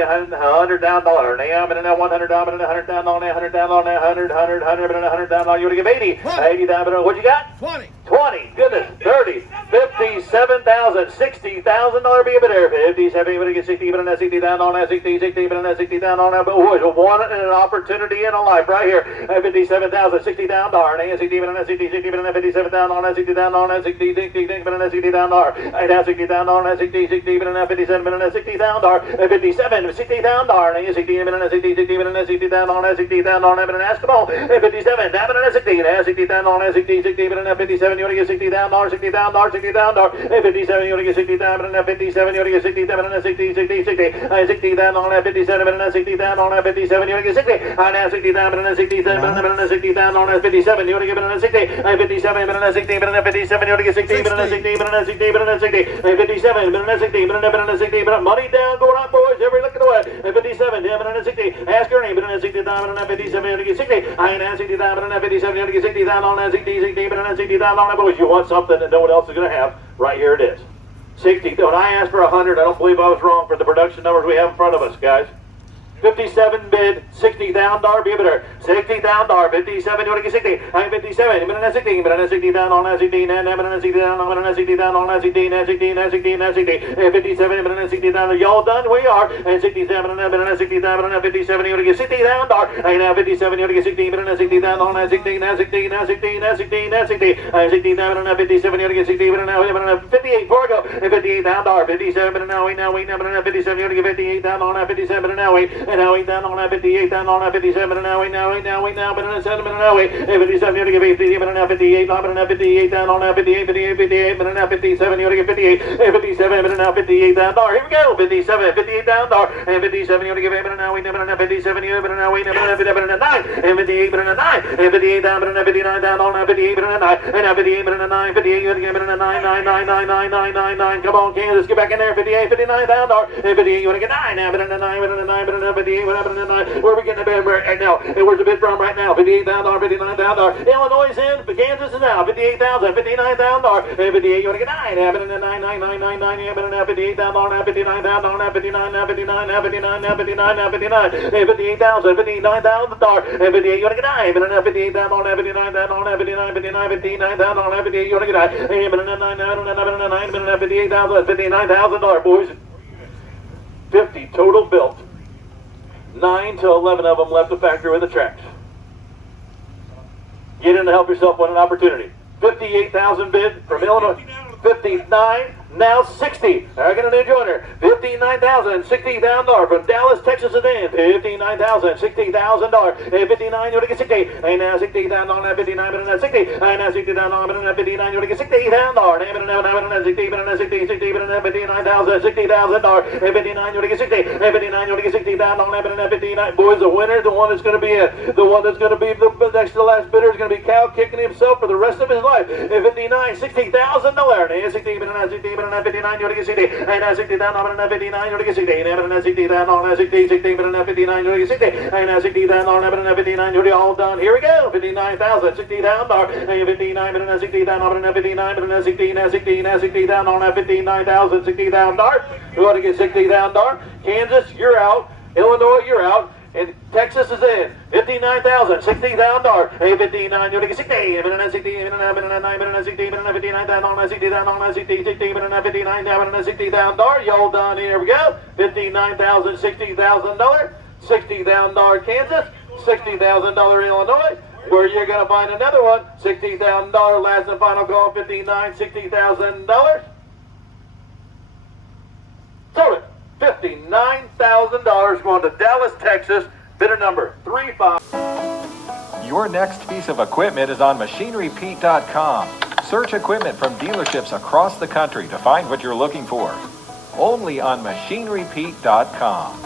$100 down dollar. Now, I'm in a $100 down, $100 down on $100 down on $100, $100 down on. You want to give 80? 80 down, what you got? 20. 20. Goodness. 30. 57,000. $60,000 be a bit there. 57. You want to get 60, even an 60 down on that 60, 60, even an 60 down on that. But boy, it's one in an opportunity in a life right here. 57,000. $60 down dollar. Now, 60, even an 60, 60, even an 57 down on that 60 down on that 60, 60, even an 60 down dollar. Now 60 down on that 60, 60, even an 57, even an 60 down dollar. 57. $60 down dollar. Now 60, even an 60, 60, even an 60 down on that 60 down on that. And ask them all. 57. Down on that 60. Now 60 down on that 60, 60, even an 57. You want to get 60 down dollar, 60 down dollar, 60 down dollar. 57. You want to get 60 down on that 57. You want to get 67 and 60, 60, 60. 60 down on that 57 and 60 down on that 57. You want to get 60. Now 60 down and 67 and 60 down on that 57. You want to give it a 60. 57 and 60 and 57. You want to get 60 and 60 and 60 and 60. 57 and 60 and 60. Money down, going up, boys. Every look at the way. 57 down and 60. Ask your name and 60 down and 57. You want to get 60. I ain't 60 down and 57. You want to get 60 down on that 60, 60 and 60 down on that, boys. You want something that no one else is going to have. Right here it is. 60. When I asked for 100, I don't believe I was wrong for the production numbers we have in front of us, guys. 57 bid, $60 down dollar, be a bit there. $60 down dollar, 57, you want to get 60. I'm 57, I'm in a 60, I'm in a 60 down on a 60, and I'm in a 60 down on a 60 down on a 60, and 60, and 60, and 60, 57, I'm in a 60 down. Y'all done? We are. And 67, and I'm in a 60 down, and 57, you want to get 60 down dollar. And now 57, you want to get 60, I'm in a 60 down on a 60, and 60, and 60, and 60, and 60, and 60 down, and 57, you want to get 60, and now I'm in a 58, before I go, and 58 down dollar, 57, and now we, and 57, you want to get 58 down on a 57, and now we, down on that 58, down on that 57, and now we, but in a 7 minute, now we, 57, you want to get 58, but in a 58, not but in a 58, down on that 58, 58, 58, but in a 57, you want to get 58, 57, but in a 58 down dollar. Here we go, 57, 58 down dollar, and 57, you want to give 8, but in a we, but in a 57, you, but in a we, but in a 9, and 58, but in a 9, and 58 down, but in a 59 down on that 58, but in a 9, and a 58, but in a 9, 58, you want to get, but in a 9, 9, 9, 9, 9, 9, 9, 9, come on, Kansas, get back in there, 58, 59 down dollar, and 58, you want to get 9, now, but in a 9, but in a 9, but in a 58, what happened in a 9, where are we getting the bid right now? And where's the bid from right now? $58,000, $59,000. Illinois is in, Kansas is out. $58,000, $59,000. 58, you want to get 9? Have it in the 9, 9, 9, 9, 9. You have it in the $58,000, $59,000, 59, now 59, now 59, now 59, now 59. $58,000, $59,000. 58, you want to get 9? Have it in the $58,000, $59,000, 59, 59, $59,000, 58, you want to get 9? Have it in the 9, 9, 9, $58,000, $59,000, boys. 50 total built. 9 to 11 of them left the factory with the tracks. Get in to help yourself win an opportunity. 58,000 bid from Illinois. 59, now 60. I got a new joiner. 59,000, $60,000 from Dallas, Texas again. 59,000, $60,000. 59, you want to get 60. And now 60,000 on that 59, but now 60. And now 60,000 on that 59, you want to get $60,000. And now 60, but now 60, 60, but now 59,000, $60,000. And 59, you want to get 60. And 59, you want to get 60,000 on that, but now 59. Boys, the winner, the one that's going to be the one that's going to be the next to the last bidder is going to be Cal kicking himself for the rest of his life. And 59, $60,000. And 60, but now 60, but now 59, you want to get 60. And now 60 down on that 59, you want to get 60. And now 60 down on that 60, 60, but now 59, you want to get 60. And now 60 down on that 59, you're all done. Here we go. 59,000, $60,000. And 59, but now 60 down on that 59, but now 60, now 60, now 60 down on that 59,000, $60,000. You want to get $60,000. Kansas, you're out. Illinois, you're out. And Texas is in. 59,000, $60,000. Hey, 59, you want to get 60. And then 60, and then 9, and then 60, and then 59,000, 60,000, 60, 60, and then 59, and then $60,000. Y'all done. Here we go. 59,000, $60,000. $60,000 Kansas. $60,000 Illinois. Where you're going to find another one. $60,000 last and final call. 59, $60,000. Sold it. $59,000 going to Dallas, Texas. Bidder number 35. Your next piece of equipment is on MachineryPete.com. Search equipment from dealerships across the country to find what you're looking for. Only on MachineryPete.com.